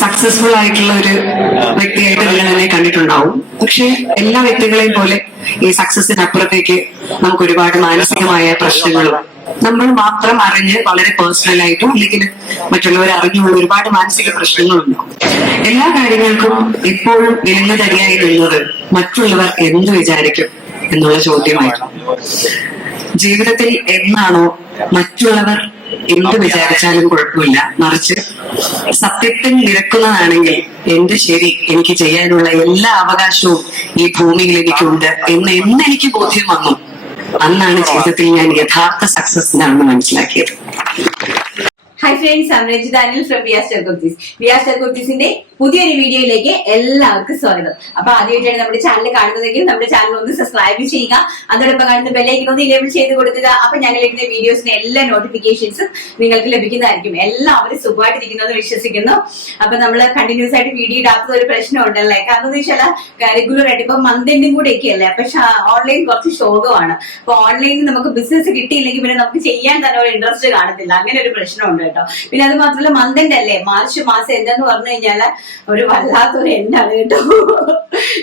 Successful ആയിട്ടുള്ള ഒരു വ്യക്തിയായിട്ട് നിങ്ങൾ എന്നെ കണ്ടിട്ടുണ്ടാവും. പക്ഷെ എല്ലാ വ്യക്തികളെയും പോലെ ഈ സക്സസിനപ്പുറത്തേക്ക് നമുക്ക് ഒരുപാട് മാനസികമായ പ്രശ്നങ്ങളും നമ്മൾ മാത്രം അറിഞ്ഞ് വളരെ പേഴ്സണൽ ആയിട്ടും അല്ലെങ്കിൽ മറ്റുള്ളവർ അറിഞ്ഞുള്ള ഒരുപാട് മാനസിക പ്രശ്നങ്ങളുണ്ടാവും. എല്ലാ കാര്യങ്ങൾക്കും എപ്പോഴും വിലങ്ങുതടിയായി നിന്നത് മറ്റുള്ളവർ എന്ത് വിചാരിക്കും എന്നുള്ള ചോദ്യമായിരുന്നു. ജീവിതത്തിൽ എന്നാണോ മറ്റുള്ളവർ എന്ത് വിചാരിച്ചാലും കുഴപ്പമില്ല, മറിച്ച് സത്യത്തിൽ നിരക്കുന്നതാണെങ്കിൽ എന്റെ ശരി, എനിക്ക് ചെയ്യാനുള്ള എല്ലാ അവകാശവും ഈ ഭൂമിയിൽ എനിക്കുണ്ട് എന്ന് എനിക്ക് ബോധ്യം വന്നു, അന്നാണ് ജീവിതത്തിൽ ഞാൻ യഥാർത്ഥ സക്സസ് എന്നാണെന്ന് മനസ്സിലാക്കിയത്. Hi friends, I am Ranjitha Anil from B R star Kurtis. B R star കുർത്തീസിന്റെ പുതിയൊരു വീഡിയോയിലേക്ക് എല്ലാവർക്കും സ്വാഗതം. അപ്പൊ ആദ്യമായിട്ടാണ് നമ്മുടെ ചാനൽ കാണുന്നതെങ്കിൽ നമ്മുടെ ചാനൽ ഒന്ന് സബ്സ്ക്രൈബ് ചെയ്യുക, അതോടൊപ്പം കാണുന്ന ബെല്ലൈക്കൺ ഒന്ന് ഇനേബിൾ ചെയ്ത് കൊടുക്കുക. അപ്പൊ ഞങ്ങൾ ഇടുന്ന വീഡിയോസിന്റെ എല്ലാ നോട്ടിഫിക്കേഷൻസും നിങ്ങൾക്ക് ലഭിക്കുന്നതായിരിക്കും. എല്ലാവരും സുഖമായിട്ടിരിക്കുന്നത് വിശ്വസിക്കുന്നു. അപ്പൊ നമ്മൾ കണ്ടിന്യൂസ് ആയിട്ട് വീഡിയോ ഇടാത്തത് ഒരു പ്രശ്നമുണ്ടല്ലേ, കാരണം എന്ന് വെച്ചാൽ റെഗുലർ ആയിട്ട് ഇപ്പൊ മന്ത് എൻഡിങ് കൂടെ ഒക്കെ അല്ലേ, പക്ഷെ ഓൺലൈൻ കുറച്ച് ശോകമാണ്. അപ്പൊ ഓൺലൈനിൽ നമുക്ക് ബിസിനസ് കിട്ടിയില്ലെങ്കിൽ പിന്നെ നമുക്ക് ചെയ്യാൻ തന്നെ ഒരു ഇൻട്രസ്റ്റ് കാണത്തില്ല, അങ്ങനെ ഒരു പ്രശ്നമുണ്ട് കേട്ടോ. പിന്നെ അത് മാത്രമല്ല മന്ത് എൻഡ് അല്ലേ, മാർച്ച് മാസം എന്തെന്ന് പറഞ്ഞു കഴിഞ്ഞാൽ ഒരു വല്ലാത്തൊരു എൻഡാണ് കേട്ടോ.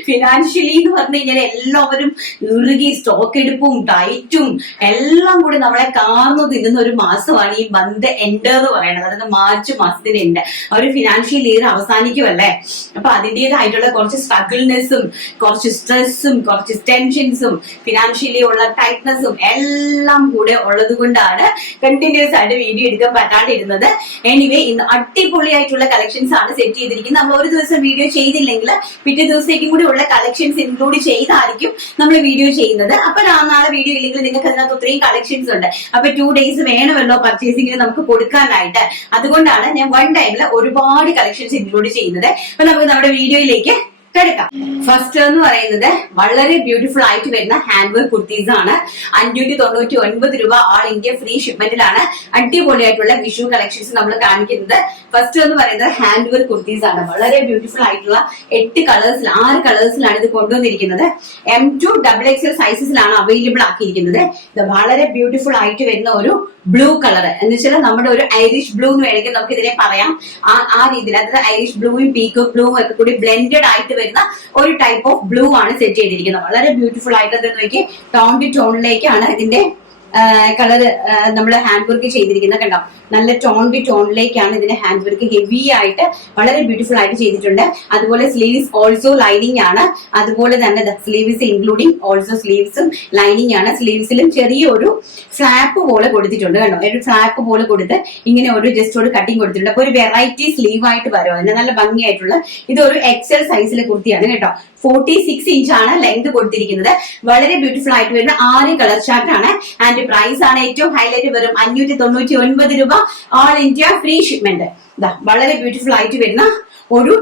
ഫിനാൻഷ്യലി എന്ന് പറഞ്ഞു കഴിഞ്ഞാൽ എല്ലാവരും ഇറുകി സ്റ്റോക്ക് എടുപ്പും ഡയറ്റും എല്ലാം കൂടി നമ്മളെ കാർന്നു തിന്നുന്ന ഒരു മാസമാണ് ഈ മന്ത് എൻഡ് എന്ന് പറയുന്നത്. അതായത് മാർച്ച് മാസത്തിന്റെ എൻഡ്, ഒരു ഫിനാൻഷ്യൽ ഇയർ അവസാനിക്കുമല്ലേ. അപ്പൊ അതിൻ്റെതായിട്ടുള്ള കുറച്ച് സ്ട്രഗിൾനെസ്സും കുറച്ച് സ്ട്രെസ്സും കുറച്ച് ടെൻഷൻസും ഫിനാൻഷ്യലി ഉള്ള ടൈറ്റ്നെസ്സും എല്ലാം കൂടെ ഉള്ളത് കൊണ്ടാണ് കണ്ടിന്യൂസ് ആയിട്ട് വീഡിയോ എടുക്കാൻ പറ്റാണ്ടിരുന്നത്. എനിവേ ഇന്ന് അടിപൊളിയായിട്ടുള്ള കളക്ഷൻസ് ആണ് സെറ്റ് ചെയ്തിരിക്കുന്നത്. നമ്മൾ ഒരു ദിവസം വീഡിയോ ചെയ്തില്ലെങ്കിൽ പിറ്റേ ദിവസത്തേക്കും കൂടി ഉള്ള കളക്ഷൻസ് ഇൻക്ലൂഡ് ചെയ്തായിരിക്കും നമ്മൾ വീഡിയോ ചെയ്യുന്നത്. അപ്പൊ നാളെ വീഡിയോ ഇല്ലെങ്കിൽ നിങ്ങൾക്ക് അതിനകത്ത് ഒത്തിരിയും കളക്ഷൻസ് ഉണ്ട്. അപ്പൊ 2 days വേണമല്ലോ പർച്ചേസിംഗിന് നമുക്ക് കൊടുക്കാനായിട്ട്. അതുകൊണ്ടാണ് ഞാൻ വൺ ടൈമിൽ ഒരുപാട് കളക്ഷൻസ് ഇൻക്ലൂഡ് ചെയ്യുന്നത്. അപ്പൊ നമുക്ക് നമ്മുടെ വീഡിയോയിലേക്ക് എടുക്കാം. ഫസ്റ്റ് എന്ന് പറയുന്നത് വളരെ ബ്യൂട്ടിഫുൾ ആയിട്ട് വരുന്ന ഹാൻഡ് വർക്ക് കുർത്തീസ് ആണ്. 599 രൂപ ഓൾ ഇന്ത്യ ഫ്രീ ഷിപ്മെന്റിലാണ് അടിപൊളിയായിട്ടുള്ള വിഷു കളക്ഷൻസ് നമ്മൾ കാണിക്കുന്നത്. ഫസ്റ്റ് എന്ന് പറയുന്നത് ഹാൻഡ് വർക്ക് കുർത്തീസ് ആണ്. വളരെ ബ്യൂട്ടിഫുൾ ആയിട്ടുള്ള 6 കളേഴ്സിലാണ് ഇത് കൊണ്ടുവന്നിരിക്കുന്നത്. M2 XXL സൈസസിലാണ് available ആക്കിയിരിക്കുന്നത്. ഇത് വളരെ ബ്യൂട്ടിഫുൾ ആയിട്ട് വരുന്ന ഒരു ബ്ലൂ കളർ എന്ന് വെച്ചാൽ നമ്മുടെ ഒരു ഐറിഷ് ബ്ലൂ എന്ന് വേണമെങ്കിൽ നമുക്ക് ഇതിനെ പറയാം. ആ രീതിയിൽ, അതായത് ഐറിഷ് ബ്ലൂവും പീക്കോക്ക് ബ്ലൂവും ഒക്കെ കൂടി ബ്ലെൻഡഡ് ആയിട്ട് വരുന്ന ഒരു ടൈപ്പ് ഓഫ് ബ്ലൂ ആണ് സെറ്റ് ചെയ്തിരിക്കുന്നത്. വളരെ ബ്യൂട്ടിഫുൾ ആയിട്ട് നോക്കി ടോൺ ടു ടോണിലേക്കാണ് ഇതിന്റെ കളർ നമ്മൾ ഹാൻഡ് വർക്ക് ചെയ്തിരിക്കുന്നത്. കണ്ടോ, നല്ല ടോൺ ടു ടോണിലേക്കാണ് ഇതിന്റെ ഹാൻഡ് വർക്ക് ഹെവി ആയിട്ട് വളരെ ബ്യൂട്ടിഫുൾ ആയിട്ട് ചെയ്തിട്ടുണ്ട്. അതുപോലെ സ്ലീവ്സ് ഓൾസോ ലൈനിങ് ആണ്. അതുപോലെ തന്നെ സ്ലീവ്സ് ഇൻക്ലൂഡിങ് ഓൾസോ സ്ലീവ്സും ലൈനിങ് ആണ്. സ്ലീവ്സിലും ചെറിയൊരു ഫ്ലാപ്പ് പോലെ കൊടുത്തിട്ടുണ്ട്. കണ്ടോ, ഒരു ഫ്ലാപ്പ് പോലെ കൊടുത്ത് ഇങ്ങനെ ഒരു ജസ്റ്റ് ഒരു കട്ടിങ് കൊടുത്തിട്ടുണ്ട്. അപ്പൊ ഒരു വെറൈറ്റി സ്ലീവ് ആയിട്ട് വരും. അതിന് നല്ല ഭംഗിയായിട്ടുള്ള ഇതൊരു XL സൈസിലെ കുർത്തിയാണ് കേട്ടോ. 46 ഇഞ്ചാണ് ലെങ്ത് കൊടുത്തിരിക്കുന്നത്. വളരെ ബ്യൂട്ടിഫുൾ ആയിട്ട് വരുന്ന 6 കളർ ചാർട്ട് ആണ്. ആൻഡ് പ്രൈസ് ആണ് ഏറ്റവും ഹൈലൈറ്റ്, വെറും 599 രൂപ ഓൾ ഇന്ത്യ ഫ്രീ ഷിപ്മെന്റ്. വളരെ ബ്യൂട്ടിഫുൾ ആയിട്ട് വരുന്ന ഒരു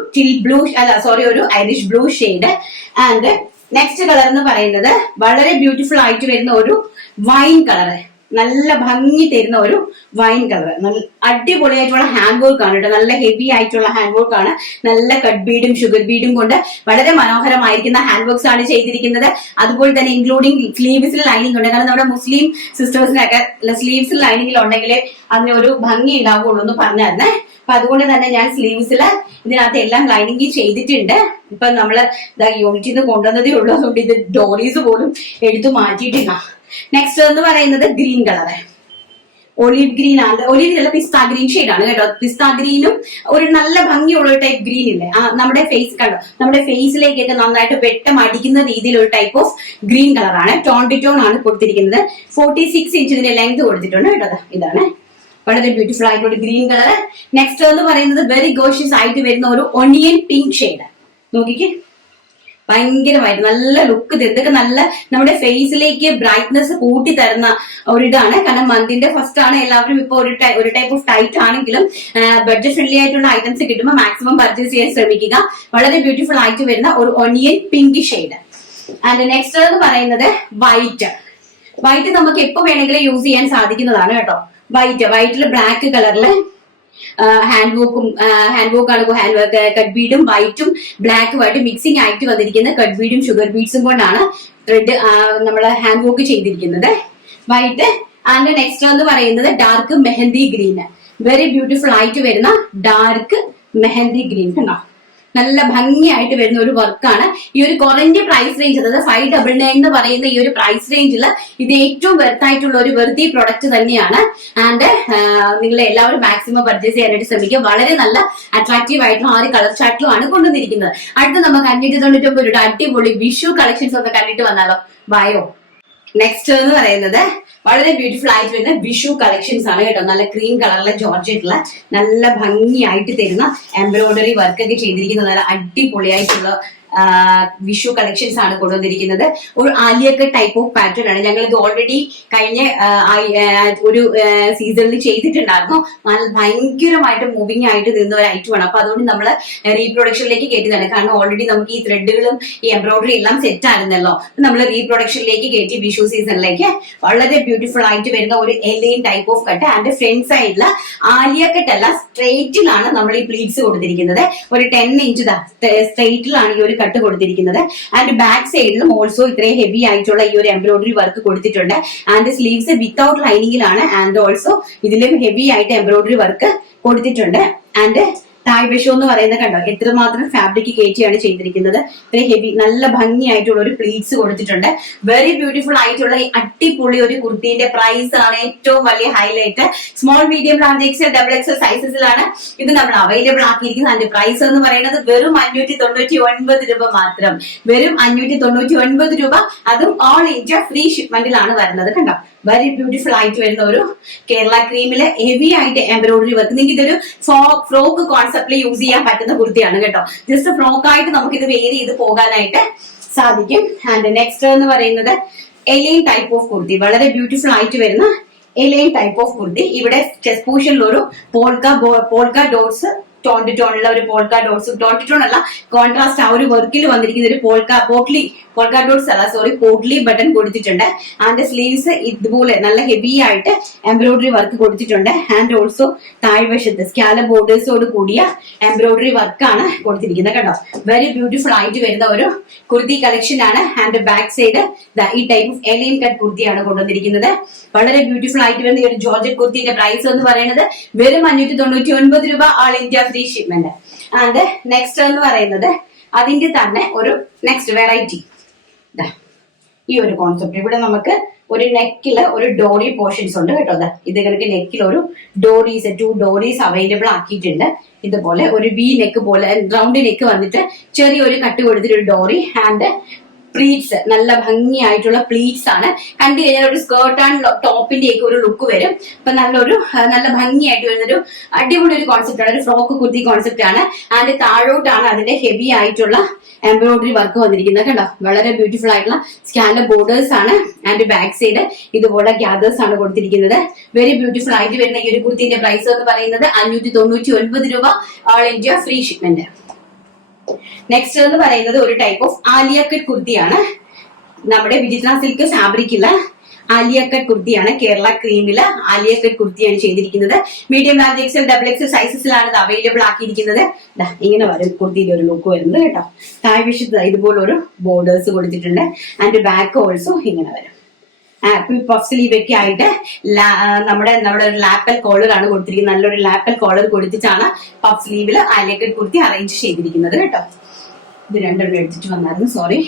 ഒരു Irish blue shade. And next colour എന്ന് പറയുന്നത് വളരെ ബ്യൂട്ടിഫുൾ ആയിട്ട് വരുന്ന ഒരു വൈൻ കളർ, നല്ല ഭംഗി തരുന്ന ഒരു വൈൻ കളർ. നല്ല അടിപൊളിയായിട്ടുള്ള ഹാൻഡ് വർക്ക് ആണ് കേട്ടോ. നല്ല ഹെവി ആയിട്ടുള്ള ഹാൻഡ് വർക്ക് ആണ്. നല്ല കട്ട് ബീഡും ഷുഗർ ബീഡും കൊണ്ട് വളരെ മനോഹരമായിരിക്കുന്ന ഹാൻഡ് വർക്ക്സ് ആണ് ചെയ്തിരിക്കുന്നത്. അതുപോലെ തന്നെ ഇൻക്ലൂഡിങ് സ്ലീവ്സിൽ ലൈനിങ് ഉണ്ട്. കാരണം നമ്മുടെ മുസ്ലിം സിസ്റ്റേഴ്സിനൊക്കെ സ്ലീവ്സിൽ ലൈനിങ്ങിൽ ഉണ്ടെങ്കിൽ അതിന് ഒരു ഭംഗി ഉണ്ടാവുള്ളൂ എന്ന് പറഞ്ഞായിരുന്നേ. അപ്പൊ അതുകൊണ്ട് തന്നെ ഞാൻ സ്ലീവ്സിൽ ഇതിനകത്ത് എല്ലാം ലൈനിങ് ചെയ്തിട്ടുണ്ട്. ഇപ്പൊ നമ്മള് യൂണിറ്റിൽ നിന്ന് കൊണ്ടുവന്നതേ ഉള്ളൂ, അതുകൊണ്ട് ഇത് ഡോറീസ് പോലും എടുത്തു മാറ്റിയിട്ടില്ല. നെക്സ്റ്റ് എന്ന് പറയുന്നത് ഗ്രീൻ കളർ, ഒലിവ് ഗ്രീൻ ആണ്. ഒലിവ് അല്ല, പിസ്ത ഗ്രീൻ ഷെയ്ഡാണ് കേട്ടോ. പിസ്ത ഗ്രീനും ഒരു നല്ല ഭംഗിയുള്ള ഒരു ടൈപ്പ് ഗ്രീൻ ഇല്ലേ, നമ്മുടെ ഫേസ് കണ്ടോ, നമ്മുടെ ഫേസിലേക്കൊക്കെ നന്നായിട്ട് വെട്ടം അടിക്കുന്ന രീതിയിൽ ഒരു ടൈപ്പ് ഓഫ് ഗ്രീൻ കളറാണ്. ടോൺ ടു ടോൺ ആണ് കൊടുത്തിരിക്കുന്നത്. 46 ഇഞ്ച് ഇതിന്റെ ലെങ്ത് കൊടുത്തിട്ടുണ്ട് കേട്ടോ. ഇതാണ് വളരെ ബ്യൂട്ടിഫുൾ ആയിട്ടുള്ള ഒരു ഗ്രീൻ കളർ. നെക്സ്റ്റ് എന്ന് പറയുന്നത് വെരി ഗോഷ്യസ് ആയിട്ട് വരുന്ന ഒരു ഒണിയൻ പിങ്ക് ഷെയ്ഡ്. നോക്കിക്കേ, ഭയങ്കരമായിട്ട് നല്ല ലുക്ക്. ഇതൊക്കെ നല്ല നമ്മുടെ ഫേസിലേക്ക് ബ്രൈറ്റ്നെസ് കൂട്ടി തരുന്ന ഒരിതാണ്. കാരണം മന്തിന്റെ ഫസ്റ്റ് ആണ്. എല്ലാവരും ഇപ്പൊ ഒരു ടൈപ്പ് ഓഫ് ടൈറ്റ് ആണെങ്കിലും ബഡ്ജറ്റ് ഫ്രണ്ട്ലി ആയിട്ടുള്ള ഐറ്റംസ് കിട്ടുമ്പോൾ മാക്സിമം പർച്ചേസ് ചെയ്യാൻ ശ്രമിക്കുക. വളരെ ബ്യൂട്ടിഫുൾ ആയിട്ട് വരുന്ന ഒരു onion pink shade. And next എന്ന് പറയുന്നത് വൈറ്റ് നമുക്ക് എപ്പോ വേണമെങ്കിലും യൂസ് ചെയ്യാൻ സാധിക്കുന്നതാണ് കേട്ടോ. വൈറ്റിൽ ബ്ലാക്ക് കളറില് ഹാൻഡ് വർക്കാണ്. ഹാൻഡ് വർക്ക് കട്ട് ബീഡും വൈറ്റും ബ്ലാക്കുമായിട്ട് മിക്സിംഗ് ആയിട്ട് വന്നിരിക്കുന്ന കട്ട് ബീഡും ഷുഗർ ബീഡ്സും കൊണ്ടാണ് ത്രെഡ് നമ്മള് ഹാൻഡ് വർക്ക് ചെയ്തിരിക്കുന്നത്. വൈറ്റ്. ആൻഡ് നെക്സ്റ്റ് എന്ന് പറയുന്നത് dark mehndi green. Very beautiful ആയിട്ട് വരുന്ന ഡാർക്ക് മെഹന്തി ഗ്രീൻ കണ്ടോ, നല്ല ഭംഗിയായിട്ട് വരുന്ന ഒരു വർക്കാണ്. ഈ ഒരു കുറഞ്ഞ പ്രൈസ് റേഞ്ച്, അതായത് 599 എന്ന് പറയുന്ന ഈ ഒരു പ്രൈസ് റേഞ്ചിൽ ഇത് ഏറ്റവും വെർത്തായിട്ടുള്ള ഒരു വെർത്തി പ്രൊഡക്റ്റ് തന്നെയാണ്. ആൻഡ് നിങ്ങൾ എല്ലാവരും മാക്സിമം പർച്ചേസ് ചെയ്യാനായിട്ട് ശ്രമിക്കുക. വളരെ നല്ല അട്രാക്റ്റീവ് ആയിട്ടുള്ള ആ ഒരു കളർ ചാർട്ടിലും ആണ് കൊണ്ടുവന്നിരിക്കുന്നത്. അടുത്ത നമുക്ക് 599 രൂപ അടിപൊളി വിഷു കളക്ഷൻസ് ഒന്ന് കണ്ടിട്ട് വന്നാലോ, ബയോ. നെക്സ്റ്റ് എന്ന് പറയുന്നത് വളരെ ബ്യൂട്ടിഫുൾ ആയിട്ട് വരുന്ന വിഷു കളക്ഷൻസ് ആണ് കേട്ടോ. നല്ല ക്രീം കളറിലെ ജോർജറ്റുള്ള നല്ല ഭംഗിയായിട്ട് തരുന്ന എംബ്രോയിഡറി വർക്ക് ഒക്കെ ചെയ്തിരിക്കുന്ന നല്ല അടിപൊളിയായിട്ടുള്ള വിഷു കളക്ഷൻസ് ആണ് കൊണ്ടുവന്നിരിക്കുന്നത്. ഒരു ആലിയൊക്കെ ടൈപ്പ് ഓഫ് പാറ്റേൺ ആണ്. ഞങ്ങൾ ഇത് ഓൾറെഡി കഴിഞ്ഞ ഒരു സീസണിൽ ചെയ്തിട്ടുണ്ടായിരുന്നു. നല്ല ഭയങ്കരമായിട്ട് മൂവിങ് ആയിട്ട് നിന്ന ഒരു ഐറ്റമാണ്. അപ്പൊ അതുകൊണ്ട് നമ്മൾ റീപ്രൊഡക്ഷനിലേക്ക് കയറ്റിയതാണ്. കാരണം ഓൾറെഡി നമുക്ക് ഈ ത്രെഡുകളും ഈ എംബ്രോയിഡറി എല്ലാം സെറ്റ് ആയിരുന്നല്ലോ. നമ്മൾ റീപ്രൊഡക്ഷനിലേക്ക് കയറ്റി വിഷു സീസണിലേക്ക്. വളരെ ബ്യൂട്ടിഫുൾ ആയിട്ട് വരുന്ന ഒരു A line type of cut. And front സൈഡില് ആലിയ കട്ട് അല്ല, സ്ട്രെയിറ്റിലാണ് നമ്മൾ ഈ പ്ലീറ്റ്സ് കൊടുത്തിരിക്കുന്നത്. ഒരു 10 ഇഞ്ച് സ്ട്രെയിറ്റിലാണ് ഈ ഒരു കട്ട് കൊടുത്തിരിക്കുന്നത്. ആൻഡ് ബാക്ക് സൈഡിലും ഓൾസോ ഇത്രയും ഹെവി ആയിട്ടുള്ള ഈ ഒരു എംബ്രോയിഡറി വർക്ക് കൊടുത്തിട്ടുണ്ട്. ആൻഡ് സ്ലീവ്സ് വിത്തൗട്ട് ലൈനിങ്ങിലാണ്. ആൻഡ് ഓൾസോ ഇതിലും ഹെവി ആയിട്ട് എംബ്രോയിഡറി വർക്ക് കൊടുത്തിട്ടുണ്ട്. ആൻഡ് തായ്വശം എന്ന് പറയുന്നത് കണ്ടോ, എത്രമാത്രം ഫാബ്രിക് കയറ്റിയാണ് ചെയ്തിരിക്കുന്നത്. ഇത്രയും ഹെവി നല്ല ഭംഗിയായിട്ടുള്ള ഒരു പ്ലീറ്റ്സ് കൊടുത്തിട്ടുണ്ട്. വെരി ബ്യൂട്ടിഫുൾ ആയിട്ടുള്ള ഈ അടിപൊളി ഒരു കുർത്തിന്റെ പ്രൈസ് ആണ് ഏറ്റവും വലിയ highlight. Small, medium, large, XL, double XL സൈസസിലാണ് ഇത് നമ്മൾ അവൈലബിൾ ആക്കിയിരിക്കുന്നത്. അതിന്റെ പ്രൈസ് എന്ന് പറയുന്നത് വെറും 599 രൂപ മാത്രം. വെറും 599 രൂപ. അതും ഓൾ ഇന്ത്യ ഫ്രീ ഷിപ്മെന്റിലാണ് വരുന്നത്. കണ്ടോ, വെരി ബ്യൂട്ടിഫുൾ ആയിട്ട് വരുന്ന ഒരു കേരള ക്രീമില് ഹെവി ആയിട്ട് എംബ്രോയിഡറി വർക്ക്. നിങ്ങൾക്ക് ഇതൊരു ഫ്രോക്ക് കോൺസെപ്റ്റിൽ യൂസ് ചെയ്യാൻ പറ്റുന്ന കുർത്തിയാണ് കേട്ടോ. ജസ്റ്റ് ഫ്രോക്ക് ആയിട്ട് നമുക്ക് ഇത് വെയർ ചെയ്ത് പോകാനായിട്ട് സാധിക്കും. ആൻഡ് നെക്സ്റ്റ് എന്ന് പറയുന്നത് എലൈൻ ടൈപ്പ് ഓഫ് കുർത്തി. വളരെ ബ്യൂട്ടിഫുൾ ആയിട്ട് വരുന്ന എലൈൻ ടൈപ്പ് ഓഫ് കുർത്തി. ഇവിടെ ചെസ്റ്റ് പോർഷനിൽ ഒരു പോൾക്ക ഡോട്ട്സ്, ടോൺ ടോണുള്ള ഒരു പോൾക്ക ഡോട്ട്സ്, ടോൺ ടോൺ അല്ല, കോൺട്രാസ്റ്റ് ആ ഒരു വർക്കിൽ വന്നിരിക്കുന്ന ഒരു പോൾക്ക ഡോട്ട്സ് അല്ല, സോറി, പോട്ട്ലി ബട്ടൺ കൊടുത്തിട്ടുണ്ട്. ആൻഡ് സ്ലീവ്സ് ഇതുപോലെ നല്ല ഹെവി ആയിട്ട് എംബ്രോയിഡറി വർക്ക് കൊടുത്തിട്ടുണ്ട്. ആൻഡ് ഓൾസോ താഴ്വശത്ത് സ്കാലപ്പ് ബോർഡേഴ്സോട് കൂടിയ എംബ്രോയിഡറി വർക്കാണ് കൊടുത്തിരിക്കുന്നത് കേട്ടോ. വെരി ബ്യൂട്ടിഫുൾ ആയിട്ട് വരുന്ന ഒരു കുർത്തി കളക്ഷൻ ആണ്. ആൻഡ് ബാക്ക് സൈഡ് ഈ ടൈപ്പ് ഓഫ് എലൈൻ കട്ട് കുർത്തിയാണ് കൊണ്ടുവന്നിരിക്കുന്നത്. വളരെ ബ്യൂട്ടിഫുൾ ആയിട്ട് വരുന്ന ഈ ഒരു ജോർജറ്റ് കുർത്തിന്റെ പ്രൈസ് എന്ന് പറയുന്നത് വെറും 599 രൂപ, all India free shipment. And next എന്ന് പറയുന്നത് അതിന്റെ തന്നെ ഒരു നെക്സ്റ്റ് വെറൈറ്റി, ഈ ഒരു കോൺസെപ്റ്റ്. ഇവിടെ നമുക്ക് ഒരു നെക്കില് ഒരു ഡോറി പോർഷൻസ് ഉണ്ട് കേട്ടോ. ഇത് കണക്ക് നെക്കിൽ ഒരു ഡോറീസ്, 2 ഡോറീസ് അവൈലബിൾ ആക്കിയിട്ടുണ്ട്. ഇതുപോലെ ഒരു വി നെക്ക് പോലെ റൗണ്ട് നെക്ക് വന്നിട്ട് ചെറിയൊരു കട്ട് കൊടുത്തിട്ട് ഒരു ഡോറി. ആൻഡ് പ്ലീറ്റ്സ്, നല്ല ഭംഗിയായിട്ടുള്ള പ്ലീറ്റ്സ് ആണ്. കണ്ടു കഴിഞ്ഞാൽ ഒരു സ്കേർട്ട് ആൻഡ് ടോപ്പിന്റെ ഒക്കെ ഒരു ലുക്ക് വരും. അപ്പൊ നല്ല ഭംഗിയായിട്ട് വരുന്നൊരു അടിപൊളി ഒരു കോൺസെപ്റ്റ് ആണ്. ഒരു ഫ്രോക്ക് കുർത്തി കോൺസെപ്റ്റ് ആണ്. ആൻഡ് താഴോട്ടാണ് അതിന്റെ ഹെവി ആയിട്ടുള്ള എംബ്രോയിഡറി വർക്ക് വന്നിരിക്കുന്നത് കണ്ടോ. വളരെ ബ്യൂട്ടിഫുൾ ആയിട്ടുള്ള സ്കാലപ്പ് ബോർഡേഴ്സ് ആണ്. ആൻഡ് ബാക്ക് സൈഡ് ഇതുപോലെ ഗ്യാദേഴ്സ് ആണ് കൊടുത്തിരിക്കുന്നത്. വെരി ബ്യൂട്ടിഫുൾ ആയിട്ട് വരുന്ന ഈ ഒരു കുർത്തിന്റെ പ്രൈസ് എന്ന് പറയുന്നത് 599 രൂപ, all India free shipment. Next എന്ന് പറയുന്നത് ഒരു ടൈപ്പ് ഓഫ് ആലിയ കട്ട് കുർത്തിയാണ്. നമ്മുടെ വിചിത്ര സിൽക്ക് ഫാബ്രിക്കില് ആലിയ കട്ട് കുർത്തിയാണ്. കേരള ക്രീമില് ആലിയ കട്ട് കുർത്തിയാണ് ചെയ്തിരിക്കുന്നത്. Medium, large, XL, double XL സൈസസിലാണ് ഇത് അവൈലബിൾ ആക്കിയിരിക്കുന്നത്. ഇങ്ങനെ വരും കുർത്തിയുടെ ഒരു ലുക്ക് വരുന്നത് കേട്ടോ. താഴ്വശത്ത് ഇതുപോലെ ഒരു ബോർഡേഴ്സ് കൊടുത്തിട്ടുണ്ട്. ആൻഡ് ബാക്ക് ഓൾസോ ഇങ്ങനെ വരും. ആപ്പിൾ പഫ് സ്ലീവ് ഒക്കെ ആയിട്ട് നമ്മുടെ ഒരു ലാപ്പൽ കോളർ ആണ് കൊടുത്തിരിക്കുന്നത്. നല്ലൊരു ലാപ്പൽ കോളർ കൊടുത്തിട്ടാണ് പഫ് സ്ലീവില് ആലിയ കട്ട് കുർത്തി അറേഞ്ച് ചെയ്തിരിക്കുന്നത് കേട്ടോ. ഇത് രണ്ടെണ്ണം എടുത്തിട്ട് വന്നായിരുന്നു, സോറി.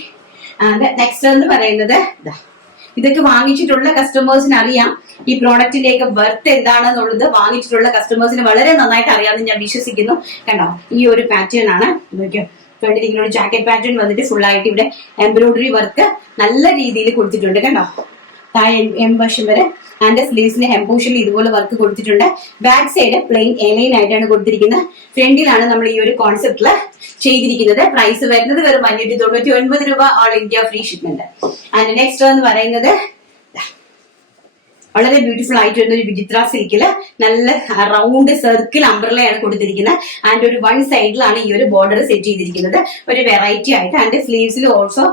ആൻഡ് നെക്സ്റ്റ് എന്ന് പറയുന്നത് ഇതൊക്കെ വാങ്ങിച്ചിട്ടുള്ള കസ്റ്റമേഴ്സിന് അറിയാം ഈ പ്രോഡക്റ്റിന്റെ ഒക്കെ വെർത്ത് എന്താണെന്നുള്ളത്. വാങ്ങിച്ചിട്ടുള്ള കസ്റ്റമേഴ്സിന് വളരെ നന്നായിട്ട് അറിയാമെന്ന് ഞാൻ വിശ്വസിക്കുന്നു. കണ്ടോ, ഈ ഒരു പാറ്റേൺ ആണ്. ഫ്രണ്ടിലിരിക്കുന്ന ഒരു ജാക്കറ്റ് പാറ്റേൺ വന്നിട്ട് ഫുൾ ആയിട്ട് ഇവിടെ എംബ്രോയിഡറി വർക്ക് നല്ല രീതിയിൽ കൊടുത്തിട്ടുണ്ട് കണ്ടോ. താഴെ എംബഷൻ വരെ. ആൻഡ് സ്ലീവ്സിന്റെ ഹെംപോഷനിൽ ഇതുപോലെ വർക്ക് കൊടുത്തിട്ടുണ്ട്. ബാക്ക് സൈഡ് പ്ലെയിൻ എലൈൻ ആയിട്ടാണ് കൊടുത്തിരിക്കുന്നത്. ഫ്രണ്ടിലാണ് നമ്മൾ ഈ ഒരു കോൺസെപ്റ്റില് ചെയ്തിരിക്കുന്നത്. പ്രൈസ് വരുന്നത് വെറും 599 രൂപ, all India free shipment. And next എന്ന് പറയുന്നത് വളരെ ബ്യൂട്ടിഫുൾ ആയിട്ട് വരുന്ന ഒരു വിചിത്ര സിൽക്കില് നല്ല റൗണ്ട് സർക്കിൾ അംബ്രലയാണ് കൊടുത്തിരിക്കുന്നത്. ആൻഡ് ഒരു വൺ സൈഡിലാണ് ഈ ഒരു ബോർഡർ സെറ്റ് ചെയ്തിരിക്കുന്നത്. ഒരു വെറൈറ്റി ആയിട്ട്. ആൻഡ് സ്ലീവ്സിൽ ഓൾസോ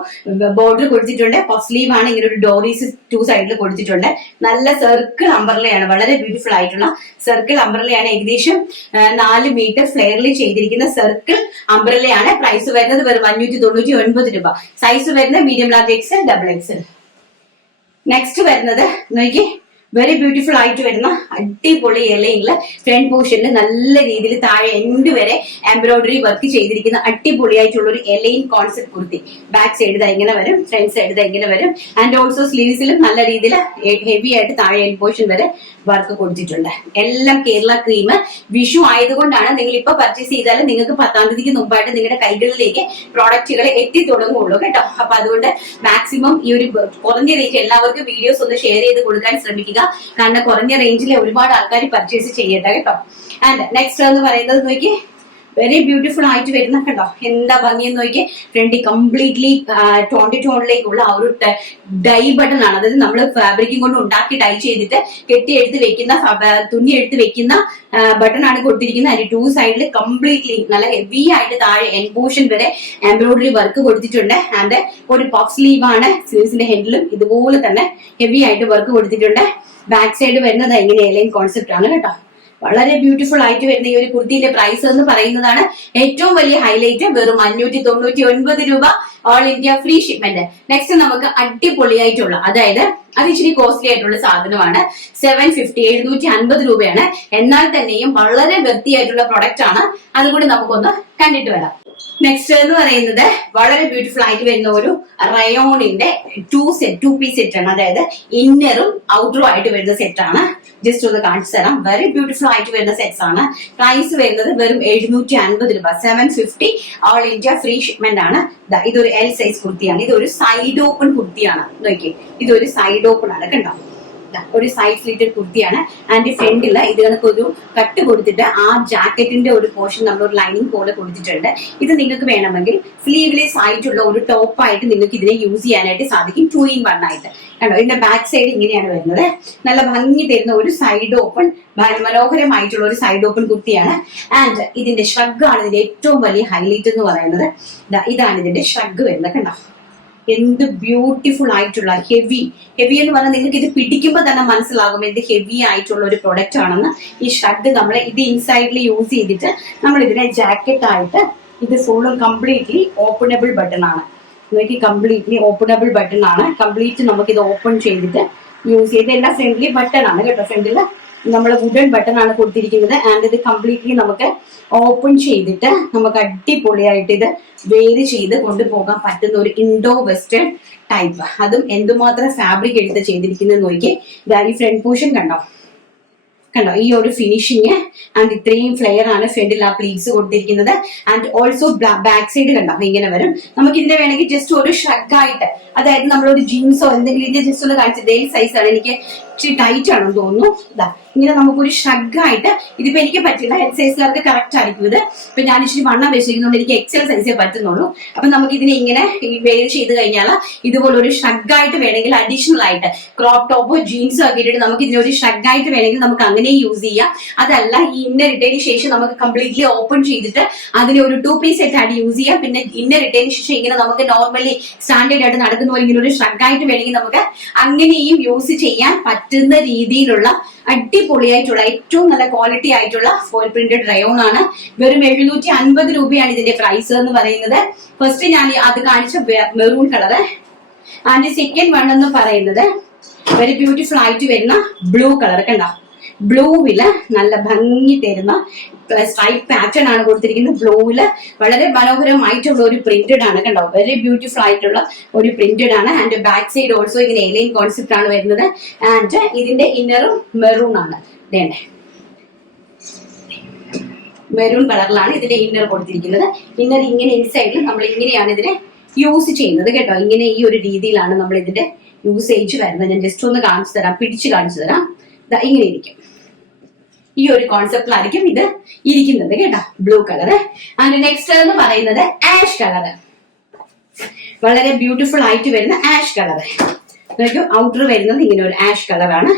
ബോർഡർ കൊടുത്തിട്ടുണ്ട്. പഫ് സ്ലീവ് ആണ്. ഇങ്ങനെ ഒരു ഡോറീസ് 2 സൈഡിൽ കൊടുത്തിട്ടുണ്ട്. നല്ല സർക്കിൾ അംബ്രലയാണ്. വളരെ ബ്യൂട്ടിഫുൾ ആയിട്ടുള്ള സർക്കിൾ അംബ്രലയാണ്. ഏകദേശം 4 മീറ്റർ ഫ്ലെയറിൽ ചെയ്തിരിക്കുന്ന സർക്കിൾ അംബ്രലയാണ്. പ്രൈസ് വരുന്നത് വെറും 599 രൂപ. സൈസ് വരുന്നത് medium, large, XL, double XL. Next വരുന്നത് നോക്കി, വെരി ബ്യൂട്ടിഫുൾ ആയിട്ട് വരുന്ന അടിപൊളി ഇലയില് ഫ്രണ്ട് പോർഷനിൽ നല്ല രീതിയിൽ താഴെ എൻഡ് വരെ എംബ്രോയിഡറി വർക്ക് ചെയ്തിരിക്കുന്ന അടിപൊളിയായിട്ടുള്ള ഒരു A-line concept kurti. Back side ഇങ്ങനെ വരും, ഫ്രണ്ട് സൈഡ് ഇങ്ങനെ വരും. ആൻഡ് ഓൾസോ സ്ലീവ്സിലും നല്ല രീതിയിൽ ഹെവി ആയിട്ട് താഴെ എൻഡ് പോർഷൻ വരെ വർക്ക് കൊടുത്തിട്ടുണ്ട്. എല്ലാം കേരള ക്രീം. വിഷു ആയതുകൊണ്ടാണ് നിങ്ങൾ ഇപ്പൊ പർച്ചേസ് ചെയ്താലും നിങ്ങൾക്ക് 10-ാം തീയതിക്ക് മുമ്പായിട്ട് നിങ്ങളുടെ കൈകളിലേക്ക് പ്രോഡക്റ്റുകൾ എത്തി തുടങ്ങുള്ളൂ കേട്ടോ. അപ്പൊ അതുകൊണ്ട് മാക്സിമം ഈ ഒരു കുറഞ്ഞ റേഞ്ച് എല്ലാവർക്കും വീഡിയോസ് ഒന്ന് ഷെയർ ചെയ്ത് കൊടുക്കാൻ ശ്രമിക്കുക. കാരണം കുറഞ്ഞ റേഞ്ചിലെ ഒരുപാട് ആൾക്കാർ പർച്ചേസ് ചെയ്യട്ടെ കേട്ടോ. ആൻഡ് നെക്സ്റ്റ് എന്ന് പറയുന്നത് നോക്കി വെരി ബ്യൂട്ടിഫുൾ ആയിട്ട് വരുന്ന കണ്ടോ എന്താ ഭംഗിയെന്ന് നോക്കി. ഫ്രണ്ട് കംപ്ലീറ്റ്ലി ടോണിലേക്കുള്ള ആ ഒരു ഡൈ ബട്ടൺ ആണ്. അതായത് നമ്മൾ ഫാബ്രിക്കും കൊണ്ട് ഉണ്ടാക്കി ഡൈ ചെയ്തിട്ട് കെട്ടിയെടുത്ത് വെക്കുന്ന തുന്നി എടുത്ത് വെക്കുന്ന ബട്ടൺ ആണ് കൊടുത്തിരിക്കുന്നത്. അതിന്റെ 2 സൈഡിൽ കംപ്ലീറ്റ്ലി നല്ല ഹെവി ആയിട്ട് താഴെ എൻ പോർഷൻ വരെ എംബ്രോയിഡറി വർക്ക് കൊടുത്തിട്ടുണ്ട്. ആൻഡ് ഒരു പഫ് സ്ലീവ് ആണ്. സ്ലീവ്സിന്റെ ഹെഡിലും ഇതുപോലെ തന്നെ ഹെവി ആയിട്ട് വർക്ക് കൊടുത്തിട്ടുണ്ട്. ബാക്ക് സൈഡ് വരുന്നത് ഇങ്ങനെ എലൈൻ കോൺസെപ്റ്റ് ആണ് കേട്ടോ. വളരെ ബ്യൂട്ടിഫുൾ ആയിട്ട് വരുന്ന ഈ ഒരു കുർത്തിന്റെ പ്രൈസ് എന്ന് പറയുന്നതാണ് ഏറ്റവും വലിയ ഹൈലൈറ്റ്. വെറും 599 രൂപ, all India free shipment. Next നമുക്ക് അടിപൊളിയായിട്ടുള്ള, അതായത് അത് ഇച്ചിരി കോസ്റ്റ്ലി ആയിട്ടുള്ള സാധനമാണ്. 750 750 രൂപയാണ്. എന്നാൽ തന്നെയും വളരെ വൃത്തിയായിട്ടുള്ള പ്രൊഡക്റ്റ് ആണ്. അതുകൂടി നമുക്കൊന്ന് കണ്ടിട്ട് വരാം. നെക്സ്റ്റ് എന്ന് പറയുന്നത് വളരെ ബ്യൂട്ടിഫുൾ ആയിട്ട് വരുന്ന ഒരു റയോണിന്റെ 2 പീസ് സെറ്റ് ആണ്. അതായത് ഇന്നറും ഔട്ടറും ആയിട്ട് വരുന്ന സെറ്റ് ആണ്. ജസ്റ്റ് ഒന്ന് കാണിച്ചു തരാം. വെരി ബ്യൂട്ടിഫുൾ ആയിട്ട് വരുന്ന സെറ്റ്സ് ആണ്. പ്രൈസ് വരുന്നത് വെറും 750 രൂപ, 750 ഓൾ ഇന്ത്യ ഫ്രീ ഷിപ്മെന്റ് ആണ്. ഇതൊരു എൽ സൈസ് കുർത്തിയാണ്. ഇതൊരു സൈഡ് ഓപ്പൺ കുർത്തിയാണ്. നോക്കി, ഇതൊരു സൈഡ് ഓപ്പൺ ആണ് കണ്ടോ. ഒരു സൈഡ് സ്ലിറ്റഡ് കുർത്തിയാണ്. ആൻഡ് ഫ്രണ്ടില് ഇത് കണക്ക് ഒരു കട്ട് കൊടുത്തിട്ട് ആ ജാക്കറ്റിന്റെ ഒരു പോർഷൻ നമ്മൾ ഒരു ലൈനിങ് പോലെ കൊടുത്തിട്ടുണ്ട്. ഇത് നിങ്ങൾക്ക് വേണമെങ്കിൽ സ്ലീവ്ലെസ് ആയിട്ടുള്ള ഒരു ടോപ്പായിട്ട് നിങ്ങൾക്ക് ഇതിനെ യൂസ് ചെയ്യാനായിട്ട് സാധിക്കും. 2 in 1 ആയിട്ട് കണ്ടോ. ഇതിന്റെ ബാക്ക് സൈഡ് ഇങ്ങനെയാണ് വരുന്നത്. നല്ല ഭംഗി തരുന്ന ഒരു സൈഡ് ഓപ്പൺ, മനോഹരമായിട്ടുള്ള ഒരു സൈഡ് ഓപ്പൺ കുർത്തിയാണ്. ആൻഡ് ഇതിന്റെ ഷ്രഗ് ആണ് ഇതിന്റെ ഏറ്റവും വലിയ ഹൈലൈറ്റ് എന്ന് പറയുന്നത്. ഇതാണ് ഇതിന്റെ ഷ്രഗ് വരുന്നത് കണ്ടോ. എന്ത് ബ്യൂട്ടിഫുൾ ആയിട്ടുള്ള ഹെവി എന്ന് പറഞ്ഞാൽ നിങ്ങൾക്ക് ഇത് പിടിക്കുമ്പോൾ തന്നെ മനസ്സിലാകും എന്ത് ഹെവി ആയിട്ടുള്ള ഒരു പ്രൊഡക്റ്റ് ആണെന്ന്. ഈ ഷർട്ട് നമ്മൾ ഇത് ഇൻസൈഡിൽ യൂസ് ചെയ്തിട്ട് നമ്മൾ ഇതിനെ ജാക്കറ്റ് ആയിട്ട് ഇത് ഫുള്ളും കംപ്ലീറ്റ്ലി ഓപ്പണബിൾ ബട്ടൺ ആണ്. നിങ്ങൾക്ക് കംപ്ലീറ്റ്ലി ഓപ്പണബിൾ ബട്ടൺ ആണ്. കംപ്ലീറ്റ് നമുക്ക് ഇത് ഓപ്പൺ ചെയ്തിട്ട് യൂസ് ചെയ്ത് എല്ലാ ഫ്രണ്ട്ലി ബട്ടൺ ആണ് കേട്ടോ. ഫ്രണ്ടിൽ നമ്മൾ വുഡൻ ബട്ടൺ ആണ് കൊടുത്തിരിക്കുന്നത്. ആൻഡ് ഇത് കംപ്ലീറ്റ്ലി നമുക്ക് ഓപ്പൺ ചെയ്തിട്ട് നമുക്ക് അടിപൊളിയായിട്ട് ഇത് വെയർ ചെയ്ത് കൊണ്ടുപോകാൻ പറ്റുന്ന ഒരു ഇൻഡോ വെസ്റ്റേൺ ടൈപ്പ്. അതും എന്തുമാത്രം ഫാബ്രിക് എടുത്ത് ചെയ്തിരിക്കുന്നത് നോക്കി. ഈ ഫ്രണ്ട് പോർഷൻ കണ്ടോ, ഈ ഒരു ഫിനിഷിങ്. ആൻഡ് ഇത്രയും ഫ്ലെയർ ആണ് ഫ്രണ്ടിൽ ആ പ്ലീറ്റ്സ് കൊടുത്തിരിക്കുന്നത്. ആൻഡ് ഓൾസോ ബാക്ക് സൈഡ് കണ്ടോ ഇങ്ങനെ വരും. നമുക്ക് ഇതിന്റെ വേണമെങ്കിൽ ജസ്റ്റ് ഒരു ഷ്രഗ് ആയിട്ട്, അതായത് നമ്മളൊരു ജീൻസോ എന്തെങ്കിലും ഇതിന്റെ ജസ്റ്റ് ഒന്ന് കാണിച്ചത് ഏത് സൈസ് ആണ്, എനിക്ക് ഇച്ചിരി ടൈറ്റ് ആണെന്ന് തോന്നുന്നു. ഇങ്ങനെ നമുക്കൊരു ഷ്രഗ് ആയിട്ട്, ഇതിപ്പോ എനിക്ക് പറ്റില്ല, ഹെഡ് സൈസുകാർക്ക് കറക്റ്റ് ആയിരിക്കും ഇത്. ഇപ്പൊ ഞാൻ ഇച്ചിരി വണ്ണം വെച്ചിരിക്കുന്നതുകൊണ്ട് എനിക്ക് എക്സൽ സൈസേ പറ്റുന്നുള്ളൂ. അപ്പൊ നമുക്ക് ഇതിനെ ഇങ്ങനെ വെയർ ചെയ്ത് കഴിഞ്ഞാൽ ഇതുപോലെ ഒരു ഷ്രഗ് ആയിട്ട് വേണമെങ്കിൽ അഡീഷണൽ ആയിട്ട് ക്രോപ്പ് ടോപ്പോ ജീൻസോ ഒക്കെ ഇട്ടിട്ട് നമുക്ക് ഇതിനൊരു ഷ്രഗ് ആയിട്ട് വേണമെങ്കിൽ നമുക്ക് അങ്ങനെ യൂസ് ചെയ്യാം. അതല്ല, ഈ ഇന്നർ ഇട്ടതിന് ശേഷം നമുക്ക് കംപ്ലീറ്റ്ലി ഓപ്പൺ ചെയ്തിട്ട് അതിനെ ഒരു 2 പീസ് സെറ്റ് ആയിട്ട് യൂസ് ചെയ്യാം. പിന്നെ ഇന്നർ ഇട്ടതിന് ശേഷം ഇങ്ങനെ നമുക്ക് നോർമലി സ്റ്റാൻഡേർഡ് ആയിട്ട് നടക്കുന്ന പോലെ ഇങ്ങനെ ഒരു ഷ്രഗ് ആയിട്ട് വേണമെങ്കിൽ നമുക്ക് അങ്ങനെയും യൂസ് ചെയ്യാൻ പറ്റുന്ന രീതിയിലുള്ള അടിപൊളിയായിട്ടുള്ള ഏറ്റവും നല്ല ക്വാളിറ്റി ആയിട്ടുള്ള ഫോയിൽ പ്രിന്റഡ് റയോൺ ആണ്. വെറും 750 രൂപയാണ് ഇതിന്റെ പ്രൈസ് എന്ന് പറയുന്നത്. ഫസ്റ്റ് ഞാൻ അത് കാണിച്ച maroon colour. And second one എന്ന് പറയുന്നത് വെരി ബ്യൂട്ടിഫുൾ ആയിട്ട് വരുന്ന ബ്ലൂ കളർ കണ്ടോ. ബ്ലൂവില് നല്ല ഭംഗി തരുന്ന സ്ട്രൈപ്പ് പാറ്റേൺ ആണ് കൊടുത്തിരിക്കുന്നത്. ബ്ലൂവില് വളരെ മനോഹരമായിട്ടുള്ള ഒരു പ്രിന്റഡ് ആണ് കണ്ടോ. വെരി ബ്യൂട്ടിഫുൾ ആയിട്ടുള്ള ഒരു പ്രിന്റഡ് ആണ്. ആൻഡ് ബാക്ക് സൈഡ് ഓൾസോ ഇങ്ങനെ എലൈൻ കോൺസെപ്റ്റ് ആണ് വരുന്നത്. ആൻഡ് ഇതിന്റെ ഇന്നറും മെറൂൺ ആണ്. വേണ്ടേ, മെറൂൺ കളറിലാണ് ഇതിന്റെ ഇന്നർ കൊടുത്തിരിക്കുന്നത്. ഇന്നർ ഇങ്ങനെ ഇൻസൈഡിൽ നമ്മൾ ഇങ്ങനെയാണ് ഇതിനെ യൂസ് ചെയ്യുന്നത് കേട്ടോ. ഇങ്ങനെ ഈ ഒരു രീതിയിലാണ് നമ്മൾ ഇതിന്റെ യൂസേജ് വരുന്നത്. ഞാൻ ജസ്റ്റ് ഒന്ന് കാണിച്ചു തരാം, പിടിച്ച് കാണിച്ചു തരാം. ഇങ്ങനെ ഇരിക്കും, ഈ ഒരു കോൺസെപ്റ്റിലായിരിക്കും ഇത് ഇരിക്കുന്നത് കേട്ടോ. Blue colour. ആൻഡ് നെക്സ്റ്റ് എന്ന് പറയുന്നത് ആഷ് കളറ്. വളരെ ബ്യൂട്ടിഫുൾ ആയിട്ട് വരുന്ന ആഷ് കളറ്. ഔട്ടർ വരുന്നത് ഇങ്ങനെ ഒരു ആഷ് കളറാണ്.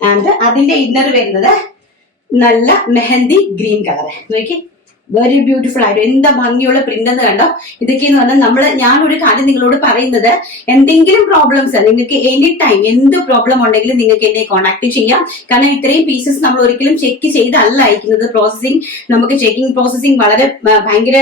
ആൻഡ് അതിന്റെ ഇന്നർ വരുന്നത് നല്ല മെഹന്തി ഗ്രീൻ കളറ്. നോക്കി, വെരി ബ്യൂട്ടിഫുൾ ആയിട്ട് എന്താ ഭംഗിയുള്ള പ്രിന്റ് എന്ന് കണ്ടോ. ഇതൊക്കെയെന്ന് പറഞ്ഞാൽ ഞാനൊരു കാര്യം നിങ്ങളോട് പറയുന്നത്, എന്തെങ്കിലും പ്രോബ്ലംസ് നിങ്ങൾക്ക് എനി ടൈം എന്ത് പ്രോബ്ലം ഉണ്ടെങ്കിലും നിങ്ങൾക്ക് എന്നെ കോൺടാക്ട് ചെയ്യാം. കാരണം ഇത്രയും പീസസ് നമ്മൾ ഒരിക്കലും ചെക്ക് ചെയ്തല്ല അയക്കുന്നത്. പ്രോസസിങ് നമുക്ക് ചെക്കിംഗ് പ്രോസസിങ് വളരെ ഭയങ്കര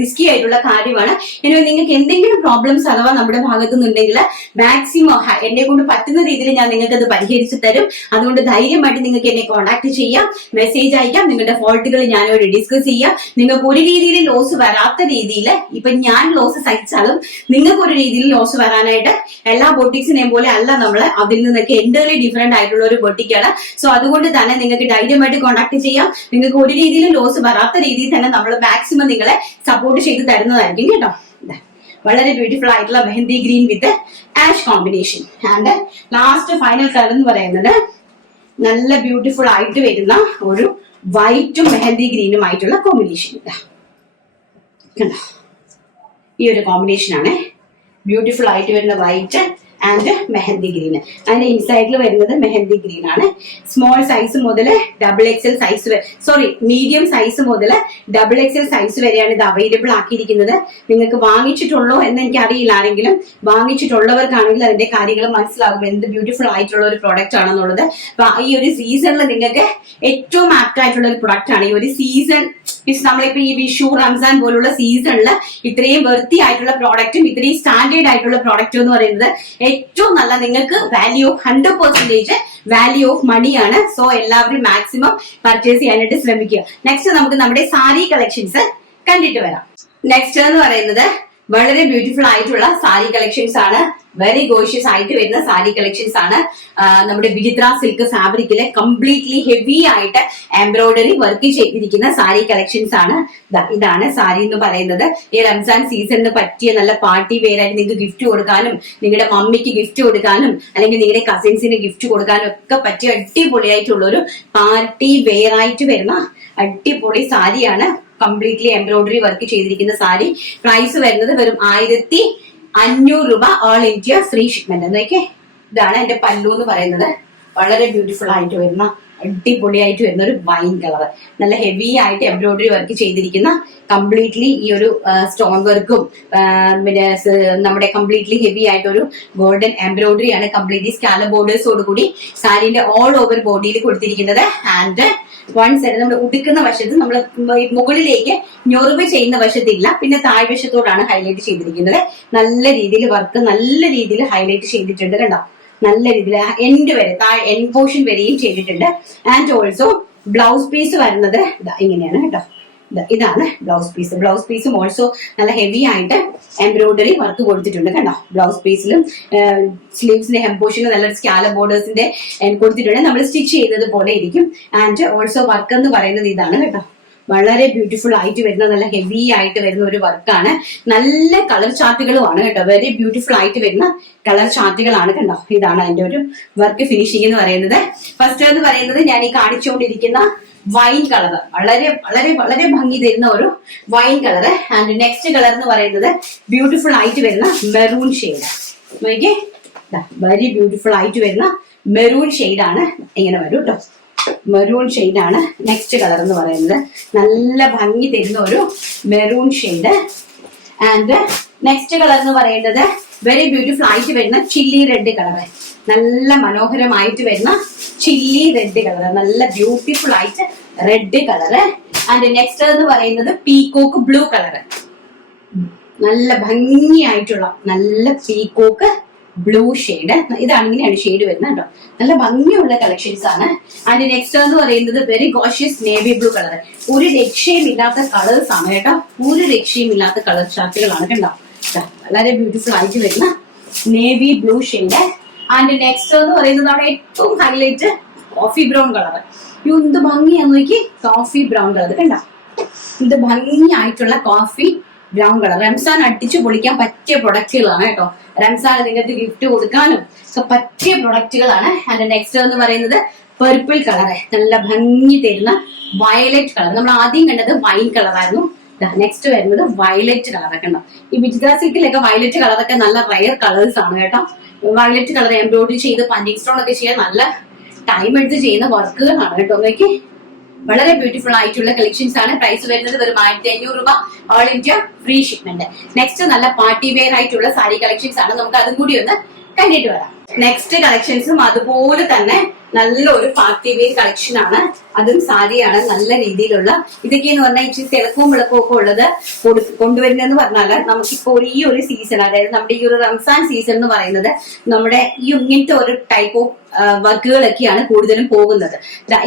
റിസ്കി ആയിട്ടുള്ള കാര്യമാണ്. ഇനി നിങ്ങൾക്ക് എന്തെങ്കിലും പ്രോബ്ലംസ് അഥവാ നമ്മുടെ ഭാഗത്തു നിന്നുണ്ടെങ്കിൽ മാക്സിമം എന്നെ കൊണ്ട് പറ്റുന്ന രീതിയിൽ ഞാൻ നിങ്ങൾക്ക് അത് പരിഹരിച്ചു തരും. അതുകൊണ്ട് ധൈര്യമായിട്ട് നിങ്ങൾക്ക് എന്നെ കോൺടാക്ട് ചെയ്യാം, മെസ്സേജ് അയക്കാം, നിങ്ങളുടെ ഫോൾട്ടുകൾ ഞാനോട് ഡിസ്കസ് ചെയ്യാം. നിങ്ങൾക്ക് ഒരു രീതിയിൽ ലോസ് വരാത്ത രീതിയിൽ, ഇപ്പൊ ഞാൻ ലോസ് സഹിച്ചാലും നിങ്ങൾക്ക് ഒരു രീതിയിൽ ലോസ് വരാനായിട്ട് എല്ലാ ബൊട്ടിക്സിനെയും പോലെ അല്ല നമ്മൾ, അതിൽ നിന്നൊക്കെ എൻ്റർലി ഡിഫറെന്റ് ആയിട്ടുള്ള ഒരു ബൊട്ടിക്കാണ്. സോ അതുകൊണ്ട് തന്നെ നിങ്ങൾക്ക് ധൈര്യമായിട്ട് കോൺടാക്ട് ചെയ്യാം. നിങ്ങൾക്ക് ഒരു രീതിയിലും ലോസ് വരാത്ത രീതിയിൽ തന്നെ നമ്മൾ മാക്സിമം നിങ്ങളെ സപ്പോർട്ട് ചെയ്ത് തരുന്നതായിരിക്കും കേട്ടോ. വളരെ ബ്യൂട്ടിഫുൾ ആയിട്ടുള്ള mehndi green with ash combination. And last final colour എന്ന് പറയുന്നത് നല്ല ബ്യൂട്ടിഫുൾ ആയിട്ട് വരുന്ന ഒരു വൈറ്റും മെഹന്തി ഗ്രീനും ആയിട്ടുള്ള കോമ്പിനേഷൻ. കണ്ടോ, ഈ ഒരു കോമ്പിനേഷൻ ആണ് ബ്യൂട്ടിഫുൾ ആയിട്ട് വരുന്ന വൈറ്റ് ആൻഡ് മെഹന്തി ഗ്രീൻ. അതിന്റെ ഇൻസൈഡിൽ വരുന്നത് മെഹന്തി ഗ്രീൻ ആണ്. സ്മോൾ സൈസ് മുതൽ മീഡിയം സൈസ് മുതൽ XXL സൈസ് വരെയാണ് ഇത് അവൈലബിൾ ആക്കിയിരിക്കുന്നത്. നിങ്ങൾക്ക് വാങ്ങിച്ചിട്ടുള്ളോ എന്ന് എനിക്ക് അറിയില്ല. ആരെങ്കിലും വാങ്ങിച്ചിട്ടുള്ളവർക്കാണെങ്കിൽ അതിന്റെ കാര്യങ്ങൾ മനസ്സിലാകും എന്ത് ബ്യൂട്ടിഫുൾ ആയിട്ടുള്ള ഒരു പ്രോഡക്റ്റ് ആണെന്നുള്ളത്. അപ്പൊ ഈ ഒരു സീസണിൽ നിങ്ങൾക്ക് ഏറ്റവും ആപ്റ്റ് ആയിട്ടുള്ള ഒരു പ്രൊഡക്റ്റ് ആണ്. ഈ ഒരു സീസൺ നമ്മളിപ്പോ ഈ വിഷു റംസാൻ പോലുള്ള സീസണിൽ ഇത്രയും വെർത്തി ആയിട്ടുള്ള പ്രോഡക്റ്റും ഇത്രയും സ്റ്റാൻഡേർഡ് ആയിട്ടുള്ള പ്രോഡക്റ്റും എന്ന് പറയുന്നത് ഏറ്റവും നല്ല, നിങ്ങൾക്ക് വാല്യൂ 100% വാല്യൂ ഓഫ് മണിയാണ്. സോ എല്ലാവരും മാക്സിമം പർച്ചേസ് ചെയ്യാനായിട്ട് ശ്രമിക്കുക. നെക്സ്റ്റ് നമുക്ക് നമ്മുടെ സാരി കളക്ഷൻസ് കണ്ടിട്ട് വരാം. നെക്സ്റ്റ് എന്ന് പറയുന്നത് വളരെ ബ്യൂട്ടിഫുൾ ആയിട്ടുള്ള സാരി കളക്ഷൻസ് ആണ്. വെരി ഗോഷ്യസ് ആയിട്ട് വരുന്ന സാരി കളക്ഷൻസ് ആണ്. നമ്മുടെ വിചിത്ര സിൽക്ക് ഫാബ്രിക്കിലെ കംപ്ലീറ്റ്ലി ഹെവി ആയിട്ട് എംബ്രോയിഡറി വർക്ക് ചെയ്തിരിക്കുന്ന സാരി കളക്ഷൻസ് ആണ്. ഇതാണ് സാരി എന്ന് പറയുന്നത്. ഈ റംസാൻ സീസണിന് പറ്റിയ നല്ല പാർട്ടി വെയർ ആയിട്ട് നിങ്ങൾക്ക് ഗിഫ്റ്റ് കൊടുക്കാനും, നിങ്ങളുടെ മമ്മിക്ക് ഗിഫ്റ്റ് കൊടുക്കാനും, അല്ലെങ്കിൽ നിങ്ങളുടെ കസിൻസിന് ഗിഫ്റ്റ് കൊടുക്കാനും ഒക്കെ പറ്റിയ അടിപൊളിയായിട്ടുള്ള ഒരു പാർട്ടി വെയർ ആയിട്ട് വരുന്ന അടിപൊളി സാരിയാണ്. കംപ്ലീറ്റ്ലി എംബ്രോയിഡറി വർക്ക് ചെയ്തിരിക്കുന്ന സാരി. പ്രൈസ് വരുന്നത് വെറും 1500 രൂപ, ഓൾ ഇന്ത്യ ഫ്രീ ഷിപ്മെന്റ്. എന്നൊക്കെ ഇതാണ് എന്റെ പല്ലു എന്ന് പറയുന്നത്. വളരെ ബ്യൂട്ടിഫുൾ ആയിട്ട് വരുന്ന അടിപൊളിയായിട്ട് വരുന്ന ഒരു വൈൻ കളർ, നല്ല ഹെവി ആയിട്ട് എംബ്രോയിഡറി വർക്ക് ചെയ്തിരിക്കുന്ന കംപ്ലീറ്റ്ലി ഈ ഒരു സ്റ്റോൺ വർക്കും പിന്നെ നമ്മുടെ കംപ്ലീറ്റ്ലി ഹെവി ആയിട്ട് ഒരു ഗോൾഡൻ എംബ്രോയിഡറി ആണ്. കംപ്ലീറ്റ്ലി സ്കാല ബോർഡേഴ്സോട് കൂടി സാരിന്റെ ഓൾ ഓവർ ബോഡിയിൽ കൊടുത്തിരിക്കുന്നത്. ആൻഡ് വൺ സൈഡ് നമ്മൾ ഉടുക്കുന്ന വശത്ത് നമ്മൾ മുകളിലേക്ക് ഞൊറിവ് ചെയ്യുന്ന വശത്തില്ല, പിന്നെ താഴ്വശത്തോടാണ് ഹൈലൈറ്റ് ചെയ്തിരിക്കുന്നത്. നല്ല രീതിയിൽ വർക്ക് നല്ല രീതിയിൽ ഹൈലൈറ്റ് ചെയ്തിട്ടുണ്ട് കണ്ടോ. നല്ല രീതിയിൽ എൻഡ് വരെ എൻഡ് പോർഷൻ വരെയും ചെയ്തിട്ടുണ്ട്. ആൻഡ് ഓൾസോ ബ്ലൗസ് പീസ് വരുന്നത് ഇങ്ങനെയാണ് കേട്ടോ. ഇതാണ് ബ്ലൗസ് പീസും ഓൾസോ നല്ല ഹെവി ആയിട്ട് എംബ്രോയിഡറി വർക്ക് കൊടുത്തിട്ടുണ്ട് കണ്ടോ. ബ്ലൗസ് പീസിലും സ്ലീവ്സിന്റെ ഹെം പോർഷനും നല്ല സ്കാല ബോർഡേഴ്സിന്റെ കൊടുത്തിട്ടുണ്ട്. നമ്മൾ സ്റ്റിച്ച് ചെയ്തത് പോലെ ഇരിക്കും. ആൻഡ് ഓൾസോ വർക്ക് എന്ന് പറയുന്നത് ഇതാണ് കേട്ടോ. വളരെ ബ്യൂട്ടിഫുൾ ആയിട്ട് വരുന്ന നല്ല ഹെവി ആയിട്ട് വരുന്ന ഒരു വർക്കാണ്. നല്ല കളർ ചാർട്ടുകളുമാണ് കേട്ടോ. വെരി ബ്യൂട്ടിഫുൾ ആയിട്ട് വരുന്ന കളർ ചാർട്ടുകളാണ് കണ്ടോ. ഇതാണ് അതിന്റെ ഒരു വർക്ക് ഫിനിഷിംഗ് എന്ന് പറയുന്നത്. ഫസ്റ്റ് എന്ന് പറയുന്നത് ഞാൻ ഈ കാണിച്ചുകൊണ്ടിരിക്കുന്ന വൈൻ കളർ, വളരെ വളരെ വളരെ ഭംഗി തരുന്ന ഒരു wine colour. And next colour എന്ന് പറയുന്നത് ബ്യൂട്ടിഫുൾ ആയിട്ട് വരുന്ന മെറൂൺ ഷെയ്ഡ്. നോക്കിയേ, വെരി ബ്യൂട്ടിഫുൾ ആയിട്ട് വരുന്ന മെറൂൺ ഷെയ്ഡ് ആണ്. ഇങ്ങനെ വരും കേട്ടോ. മെറൂൺ ഷെയ്ഡ് ആണ് നെക്സ്റ്റ് കളർ എന്ന് പറയുന്നത്. നല്ല ഭംഗി തരുന്ന ഒരു maroon shade. And next colour എന്ന് പറയുന്നത് വെരി ബ്യൂട്ടിഫുൾ ആയിട്ട് വരുന്ന ചില്ലി റെഡ് കളർ. നല്ല മനോഹരമായിട്ട് വരുന്ന ചില്ലി റെഡ് കളർ, നല്ല ബ്യൂട്ടിഫുൾ ആയിട്ട് റെഡ് കളർ. ആൻഡ് നെക്സ്റ്റ് എന്ന് പറയുന്നത് പീകോക്ക് ബ്ലൂ കളർ. നല്ല ഭംഗിയായിട്ടുള്ള നല്ല പീകോക്ക് ബ്ലൂ ഷെയ്ഡ്. ഇതാണ് ഇങ്ങനെയാണ് ഷെയ്ഡ് വരുന്നത് കേട്ടോ. നല്ല ഭംഗിയുള്ള കളക്ഷൻസ് ആണ്. ആൻഡ് നെക്സ്റ്റ് എന്ന് പറയുന്നത് very gorgeous navy blue colour. ഒരു രക്ഷയും ഇല്ലാത്ത കളേഴ്സ് ആണ് കേട്ടോ. ഒരു രക്ഷയും ഇല്ലാത്ത കളർ ചാർട്ടുകളാണ് കണ്ടോ. വളരെ ബ്യൂട്ടിഫുൾ ആയിട്ട് വരുന്ന navy blue shade. And next എന്ന് പറയുന്നത് അവിടെ ഏറ്റവും ഹൈലൈറ്റ് കോഫി ബ്രൗൺ കളർ. എന്ത് ഭംഗിയാന്ന് നോക്കി, കോഫി ബ്രൗൺ കളർ കണ്ടോ. ഇത് ഭംഗിയായിട്ടുള്ള കോഫി ബ്രൗൺ കളർ. റംസാൻ അടിച്ചു പൊളിക്കാൻ പറ്റിയ പ്രൊഡക്റ്റുകളാണ് കേട്ടോ. റംസാൻ നിങ്ങൾക്ക് ഗിഫ്റ്റ് കൊടുക്കാനും ഒക്കെ പറ്റിയ പ്രൊഡക്റ്റുകളാണ്. ആൻഡ് നെക്സ്റ്റ് എന്ന് പറയുന്നത് പർപ്പിൾ കളർ, നല്ല ഭംഗി തരുന്ന വയലറ്റ് കളർ. നമ്മൾ ആദ്യം കണ്ടത് വൈൻ കളറായിരുന്നു. നെക്സ്റ്റ് വരുന്നത് വയലറ്റ് കളറൊക്കെ ഉണ്ടോ. ഈ വിചിത്ര സിൽക്കിലൊക്കെ വയലറ്റ് കളറൊക്കെ നല്ല റയർ കളേഴ്സ് ആണ് കേട്ടോ. വയലറ്റ് കളർ എംബ്രോയിഡറി ചെയ്ത് പഞ്ചിങ് സ്റ്റോൺ ഒക്കെ ചെയ്യാൻ നല്ല ടൈം എടുത്ത് ചെയ്യുന്ന വർക്കുകളാണ് കേട്ടോ. നോക്കി, വളരെ ബ്യൂട്ടിഫുൾ ആയിട്ടുള്ള കളക്ഷൻസ് ആണ്. പ്രൈസ് വരുന്നത് വെറും 1500 രൂപ, all India free shipment. Next നല്ല പാർട്ടി വെയർ ആയിട്ടുള്ള സാരി കളക്ഷൻസ് ആണ്. നമുക്ക് അതും കൂടി ഒന്ന് കണ്ടിട്ട് വരാം. നെക്സ്റ്റ് കളക്ഷൻസും അതുപോലെ തന്നെ നല്ലൊരു പാർട്ടി വെയർ കളക്ഷൻ ആണ്. അതും സാരിയാണ്, നല്ല രീതിയിലുള്ള. ഇതൊക്കെയെന്ന് പറഞ്ഞാൽ ഇച്ചിരി തിളക്കവും വിളക്കവും ഒക്കെ ഉള്ളത് കൊണ്ടുവരുന്നതെന്ന് പറഞ്ഞാൽ നമുക്കിപ്പോ ഈ ഒരു സീസൺ, അതായത് നമ്മുടെ ഈ ഒരു റംസാൻ സീസൺ എന്ന് പറയുന്നത് നമ്മുടെ ഈ ഇങ്ങനത്തെ ഒരു ടൈപ്പ് ഓഫ് വർക്കുകളൊക്കെയാണ് കൂടുതലും പോകുന്നത്.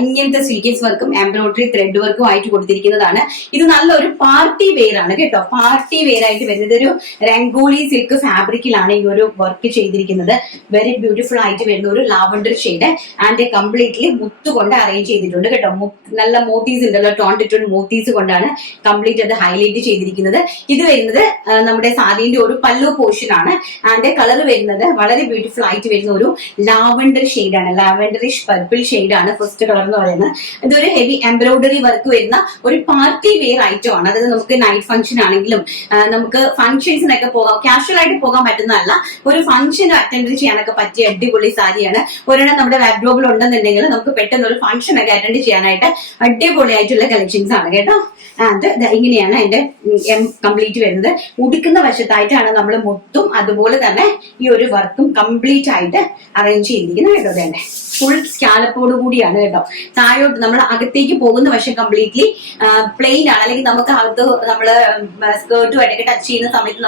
ഇങ്ങനത്തെ സ്വീക്കൻസ് വർക്കും എംബ്രോയിഡറി ത്രെഡ് വർക്കും ആയിട്ട് കൊടുത്തിരിക്കുന്നതാണ്. ഇത് നല്ലൊരു പാർട്ടി വെയർ ആണ് കേട്ടോ. പാർട്ടി വെയർ ആയിട്ട് വരുന്നത് ഒരു രംഗോളി സിൽക്ക് ഫാബ്രിക്കിലാണ് ഈ ഒരു വർക്ക് ചെയ്തിരിക്കുന്നത്. വെരി ബ്യൂട്ടിഫുൾ ആയിട്ട് വരുന്ന ഒരു ലാവണ്ടർ ഷെയ്ഡ് ആൻഡ് കംപ്ലീറ്റ്ലി മുത്ത് കൊണ്ട് അറേഞ്ച് ചെയ്തിട്ടുണ്ട് കേട്ടോ. നല്ല മോത്തീസ് ഉണ്ടല്ലോ, ടോൺ മോത്തീസ് കൊണ്ടാണ് കംപ്ലീറ്റ് അത് ഹൈലൈറ്റ് ചെയ്തിരിക്കുന്നത്. ഇത് വരുന്നത് നമ്മുടെ സാരിന്റെ ഒരു പല്ലു പോർഷൻ ആണ്. ആൻഡ് കളർ വരുന്നത് വളരെ ബ്യൂട്ടിഫുൾ ആയിട്ട് വരുന്ന ഒരു ലാവണ്ടർ ഷെയ്ഡാണ്, ലാവൻഡറിഷ് പർപ്പിൾ ഷെയ്ഡാണ് ഫസ്റ്റ് കളർ എന്ന് പറയുന്നത്. ഇതൊരു ഹെവി എംബ്രോയിഡറി വർക്ക് വരുന്ന ഒരു പാർട്ടി വെയർ ഐറ്റം ആണ്. അതായത് നമുക്ക് നൈറ്റ് ഫംഗ്ഷൻ ആണെങ്കിലും നമുക്ക് ഫംഗ്ഷൻസിനൊക്കെ പോകാം, കാഷ്വൽ ആയിട്ട് പോകാൻ പറ്റുന്നതല്ല, ഒരു ഫംഗ്ഷൻ അറ്റൻഡ് ചെയ്യാനൊക്കെ പറ്റിയ അടിപൊളി സാരിയാണ്. ഒരെണ്ണം നമ്മുടെ വാർഡ്രോബിൽ ഉണ്ടെന്നുണ്ടെങ്കിൽ നമുക്ക് പെട്ടെന്ന് ഒരു ഫംഗ്ഷൻ ഒക്കെ അറ്റൻഡ് ചെയ്യാനായിട്ട് അടിപൊളിയായിട്ടുള്ള കളക്ഷൻസ് ആണ് കേട്ടോ. ആൻഡ് ഇങ്ങനെയാണ് അതിന്റെ കംപ്ലീറ്റ് വരുന്നത്. ഉടുക്കുന്ന വശത്തായിട്ടാണ് നമ്മൾ മുത്തും അതുപോലെ തന്നെ ഈ ഒരു വർക്കും കംപ്ലീറ്റ് ആയിട്ട് അറേഞ്ച് ചെയ്തിരിക്കുന്നത് കേട്ടോ. തന്നെ ഫുൾ സ്കാലപ്പോട് കൂടിയാണ് കേട്ടോ. താഴോട്ട് നമ്മൾ അകത്തേക്ക് പോകുന്ന വശം കംപ്ലീറ്റ്ലി പ്ലെയിൻ ആണ്. അല്ലെങ്കിൽ നമുക്ക് അകത്ത് നമ്മള് സ്കേർട്ടുമായിട്ടൊക്കെ ടച്ച് ചെയ്യുന്ന സമയത്ത്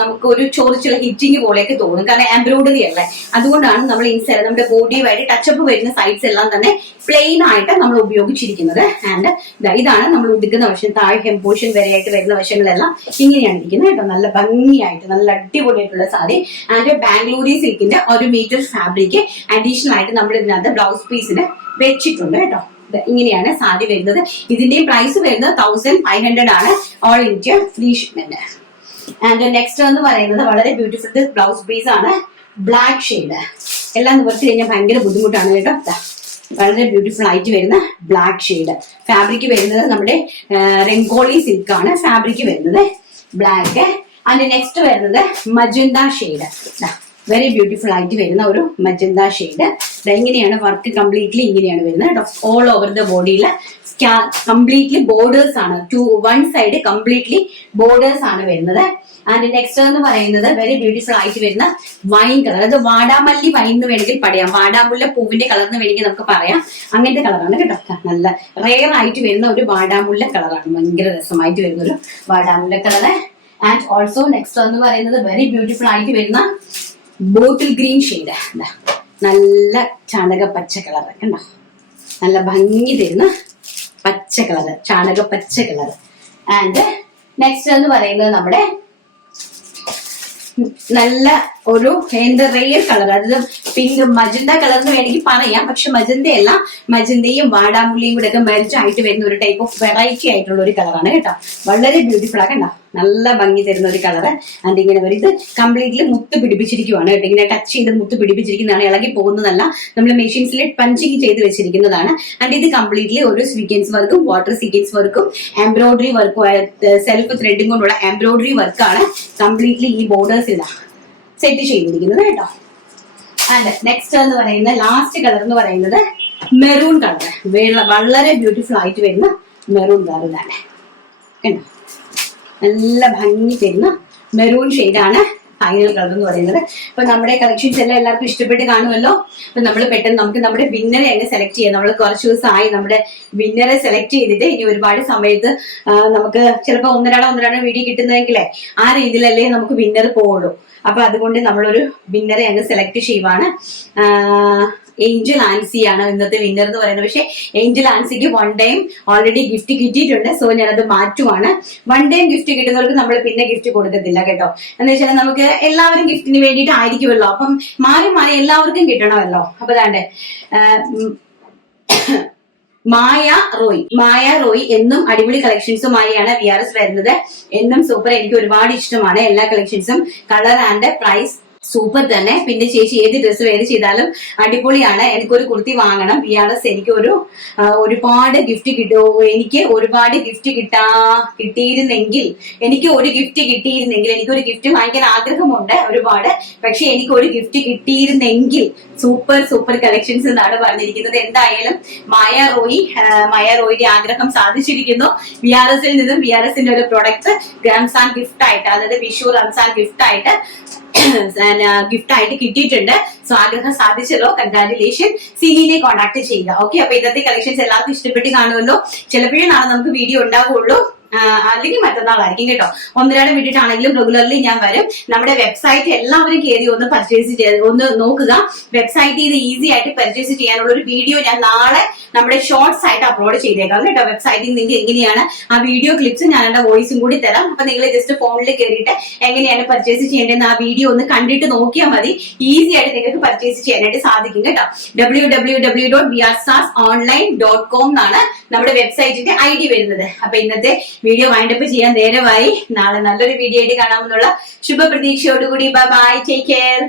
നമുക്ക് ഒരു ചോറിച്ചുള്ള ഹിറ്റിങ് പോലെയൊക്കെ തോന്നും, കാരണം എംബ്രോയിഡറി അല്ലേ. അതുകൊണ്ടാണ് നമ്മൾ ഇൻസൈഡ് നമ്മുടെ ബോഡിയുമായിട്ട് ടച്ചപ്പ് വരുന്ന സൈഡ്സ് എല്ലാം തന്നെ പ്ലെയിൻ ആയിട്ട് നമ്മൾ ഉപയോഗിച്ചിരിക്കുന്നത്. ആൻഡ് ഇതാണ് നമ്മൾ ഉടുക്കുന്ന വശം. താഴെ ഹെം പോർഷൻ വരെയായിട്ട് വരുന്ന വശങ്ങളെല്ലാം ഇങ്ങനെയാണ് ഇരിക്കുന്നത് കേട്ടോ. നല്ല ഭംഗിയായിട്ട് നല്ല അടിപൊളിയായിട്ടുള്ള സാരി. ആൻഡ് ബാംഗ്ലൂരി സിൽക്കിന്റെ 1 മീറ്റർ ഫാബ്രിക് അഡീഷണൽ ആയിട്ട് നമ്മൾ ഇതിനകത്ത് ബ്ലൗസ് പീസിന് വെച്ചിട്ടുണ്ട് കേട്ടോ. ഇങ്ങനെയാണ് സാരി വരുന്നത്. ഇതിന്റെയും പ്രൈസ് വരുന്നത് 1500 ആണ്, all India free shipment. And next എന്ന് പറയുന്നത് വളരെ ബ്യൂട്ടിഫുൾ ബ്ലൗസ് പീസ് ആണ്, ബ്ലാക്ക് ഷെയ്ഡ്. എല്ലാം നിവർത്തി കഴിഞ്ഞാൽ ഭയങ്കര ബുദ്ധിമുട്ടാണ് കേട്ടോ. വളരെ ബ്യൂട്ടിഫുൾ ആയിട്ട് വരുന്ന ബ്ലാക്ക് ഷെയ്ഡ്. ഫാബ്രിക് വരുന്നത് നമ്മുടെ രംഗോളി സിൽക്ക് ആണ് ഫാബ്രിക് വരുന്നത്, ബ്ലാക്ക്. ആൻഡ് നെക്സ്റ്റ് വരുന്നത് മജന്ത ഷെയ്ഡ്. വെരി ബ്യൂട്ടിഫുൾ ആയിട്ട് വരുന്ന ഒരു മജന്ത ഷെയ്ഡ്. ഇങ്ങനെയാണ് വർക്ക് കംപ്ലീറ്റ്ലി ഇങ്ങനെയാണ് വരുന്നത്. ഓൾ ഓവർ ദ ബോഡിയിൽ കംപ്ലീറ്റ്ലി ബോർഡേഴ്സ് ആണ്, വൺ സൈഡ് കംപ്ലീറ്റ്ലി ബോർഡേഴ്സ് ആണ് വരുന്നത്. ആൻഡ് നെക്സ്റ്റ് എന്ന് പറയുന്നത് വെരി ബ്യൂട്ടിഫുൾ ആയിട്ട് വരുന്ന വൈൻ കളർ. അത് വാടാമല്ലി വൈൻ എന്ന് വേണമെങ്കിൽ പറയാം, വാടാമുല്ല പൂവിന്റെ കളർ എന്ന് വേണമെങ്കിൽ നമുക്ക് പറയാം. അങ്ങനത്തെ കളറാണ് കേട്ടോ. നല്ല റെയർ ആയിട്ട് വരുന്ന ഒരു വാടാമുല്ല കളറാണ്, ഭയങ്കര രസമായിട്ട് വരുന്ന ഒരു വാടാമുല്ല കളർ. ആൻഡ് ഓൾസോ നെക്സ്റ്റ് എന്ന് പറയുന്നത് വെരി ബ്യൂട്ടിഫുൾ ആയിട്ട് വരുന്ന ബോട്ടിൽ ഗ്രീൻ ഷെയ്ഡ്. നല്ല ചാണക പച്ച കളർ കണ്ടോ, നല്ല ഭംഗി തരുന്ന പച്ച കളർ, ചാണക പച്ച കളർ. ആൻഡ് നെക്സ്റ്റ് എന്ന് പറയുന്നത് നമ്മുടെ നല്ല ഒരു റെയർ കളർ, അതായത് പിങ്ക് മജന്ത കളർ എന്ന് വേണമെങ്കിൽ പറയാം. പക്ഷെ മജന്തയല്ല, മജന്തയും വാടാമുള്ളിയും കൂടെ ഒക്കെ മെർജ് ആയിട്ട് വരുന്ന ഒരു ടൈപ്പ് ഓഫ് വെറൈറ്റി ആയിട്ടുള്ള ഒരു കളറാണ് കേട്ടോ. വളരെ ബ്യൂട്ടിഫുൾ ആ കണ്ടോ, നല്ല ഭംഗി തരുന്ന ഒരു കളറ്. ആൻഡ് ഇങ്ങനെ ഒരു ഇത് കംപ്ലീറ്റ്ലി മുത്ത് പിടിപ്പിച്ചിരിക്കുവാണ് കേട്ടോ. ഇങ്ങനെ ടച്ച് ചെയ്ത് മുത്ത് പിടിപ്പിച്ചിരിക്കുന്നതാണ്, ഇളകി പോകുന്നതല്ല. നമ്മൾ മെഷീൻസിൽ പഞ്ചിങ് ചെയ്ത് വെച്ചിരിക്കുന്നതാണ്. ആൻഡ് ഇത് കംപ്ലീറ്റ്ലി ഒരു സീക്വൻസ് വർക്കും വാട്ടർ സീക്വൻസ് വർക്കും എംബ്രോയിഡറി വർക്കും സെൽഫ് ത്രെഡിങ് കൊണ്ടുള്ള എംബ്രോയിഡറി വർക്കാണ് കംപ്ലീറ്റ്ലി ഈ ബോർഡേഴ്സിലാണ് സെറ്റ് ചെയ്തിരിക്കുന്നത് കേട്ടോ. ആൻഡ് നെക്സ്റ്റ് എന്ന് പറയുന്ന ലാസ്റ്റ് കളർ എന്ന് പറയുന്നത് മെറൂൺ കളർ. വളരെ ബ്യൂട്ടിഫുൾ ആയിട്ട് വരുന്ന മെറൂൺ കളർ തന്നെ കേട്ടോ. നല്ല ഭംഗി തരുന്ന മെറൂൺ ഷെയ്ഡാണ് ഫൈനൽ കളർ എന്ന് പറയുന്നത്. അപ്പൊ നമ്മുടെ കളക്ഷൻസ് എല്ലാം എല്ലാവർക്കും ഇഷ്ടപ്പെട്ട് കാണുമല്ലോ. അപ്പൊ നമ്മൾ പെട്ടെന്ന് നമുക്ക് നമ്മുടെ വിന്നറെ അങ്ങ് സെലക്ട് ചെയ്യാം. നമ്മൾ കുറച്ച് ദിവസമായി നമ്മുടെ വിന്നറെ സെലക്ട് ചെയ്തിട്ട് ഇനി ഒരുപാട് സമയത്ത് നമുക്ക് ചിലപ്പോൾ ഒന്നരാടം വീഡിയോ കിട്ടുന്നതെങ്കിലേ ആ രീതിയിലല്ലേ നമുക്ക് വിന്നർ പോവുള്ളൂ. അപ്പൊ അതുകൊണ്ട് നമ്മളൊരു വിന്നറെ അങ്ങ് സെലക്ട് ചെയ്യുവാണ്. ഏഞ്ചൽ ആൻസി ആണ് ഇന്നത്തെ വിന്നർ എന്ന് പറയുന്നത്. പക്ഷെ ഏഞ്ചൽ ആൻസിക്ക് 1 ടൈം ഓൾറെഡി ഗിഫ്റ്റ് കിട്ടിയിട്ടുണ്ട്. സോ ഞാനത് മാറ്റുവാണ്. 1 ടൈം ഗിഫ്റ്റ് കിട്ടുന്നവർക്ക് നമ്മൾ പിന്നെ ഗിഫ്റ്റ് കൊടുക്കത്തില്ല കേട്ടോ. എന്ന് വെച്ചാൽ നമുക്ക് എല്ലാവരും ഗിഫ്റ്റിന് വേണ്ടിയിട്ട് ആയിരിക്കുമല്ലോ. അപ്പം മാറി മാറി എല്ലാവർക്കും കിട്ടണമല്ലോ. അപ്പൊ ദാണ്ടെ മായ റോയ് എന്നും അടിപൊളി കളക്ഷൻസുമായാണ് VRS വരുന്നത്. എന്നും സൂപ്പർ. എനിക്ക് ഒരുപാട് ഇഷ്ടമാണ് എല്ലാ കളക്ഷൻസും. കളർ ആൻഡ് പ്രൈസ് സൂപ്പർ തന്നെ. പിന്നെ ചേച്ചി ഏത് ഡ്രസ്സ് വേറെ ചെയ്താലും അടിപൊളിയാണ്. എനിക്കൊരു കുർത്തി വാങ്ങണം. ബിയാറസ് എനിക്ക് ഒരുപാട് ഗിഫ്റ്റ് കിട്ടുമോ? എനിക്ക് ഒരുപാട് ഗിഫ്റ്റ് കിട്ടിയിരുന്നെങ്കിൽ എനിക്കൊരു ഗിഫ്റ്റ് വാങ്ങിക്കാൻ ആഗ്രഹമുണ്ട് ഒരുപാട്. പക്ഷെ എനിക്ക് ഒരു ഗിഫ്റ്റ് കിട്ടിയിരുന്നെങ്കിൽ സൂപ്പർ കളക്ഷൻസ് എന്നാണ് പറഞ്ഞിരിക്കുന്നത്. എന്തായാലും മായ റോയിയുടെ ആഗ്രഹം സാധിച്ചിരിക്കുന്നു. ബിയാറസിൽ നിന്നും ബിയാറസിന്റെ ഒരു പ്രൊഡക്റ്റ് റംസാൻ ഗിഫ്റ്റ് ആയിട്ട്, അതായത് വിഷു റംസാൻ ഗിഫ്റ്റ് ആയിട്ട് കിട്ടിയിട്ടുണ്ട്. സോ ആഗ്രഹം സാധിച്ചല്ലോ, കൺഗ്രാറ്റുലേഷൻ. സിനിനെ കോൺടാക്ട് ചെയ്യുക. ഓക്കെ, അപ്പൊ ഇന്നത്തെ കളക്ഷൻസ് എല്ലാവർക്കും ഇഷ്ടപ്പെട്ട് കാണുമല്ലോ. ചിലപ്പോഴേ നാളെ നമുക്ക് വീഡിയോ ഉണ്ടാവുള്ളൂ, അല്ലെങ്കിൽ മറ്റന്നാളായിരിക്കും കേട്ടോ. ഒന്നരാടം വിട്ടിട്ടാണെങ്കിലും റെഗുലർലി ഞാൻ വരും. നമ്മുടെ വെബ്സൈറ്റ് എല്ലാവരും കയറി ഒന്ന് പർച്ചേസ് ചെയ്ത് ഒന്ന് നോക്കുക. വെബ്സൈറ്റിൽ ഇത് ഈസി ആയിട്ട് പർച്ചേസ് ചെയ്യാനുള്ള ഒരു വീഡിയോ ഞാൻ നാളെ നമ്മുടെ ഷോർട്സ് ആയിട്ട് അപ്ലോഡ് ചെയ്തേക്കാം കേട്ടോ. വെബ്സൈറ്റിൽ നിങ്ങൾക്ക് എങ്ങനെയാണ് ആ വീഡിയോ ക്ലിപ്സ് ഞാൻ എന്റെ വോയിസും കൂടി തരാം. അപ്പൊ നിങ്ങൾ ജസ്റ്റ് ഫോണിൽ കയറിയിട്ട് എങ്ങനെയാണ് പർച്ചേസ് ചെയ്യേണ്ടതെന്ന് ആ വീഡിയോ ഒന്ന് കണ്ടിട്ട് നോക്കിയാൽ മതി. ഈസി ആയിട്ട് നിങ്ങൾക്ക് പർച്ചേസ് ചെയ്യാനായിട്ട് സാധിക്കും കേട്ടോ. www.viastarsonline.com എന്നാണ് നമ്മുടെ വെബ്സൈറ്റിന്റെ ID വരുന്നത്. അപ്പൊ ഇന്നത്തെ വീഡിയോ വൈൻഡപ്പ് ചെയ്യാൻ നേരമായി. നാളെ നല്ലൊരു വീഡിയോ ആയിട്ട് കാണാമെന്നുള്ള ശുഭപ്രതീക്ഷയോടുകൂടി ബൈ, ടേക്ക് കെയർ.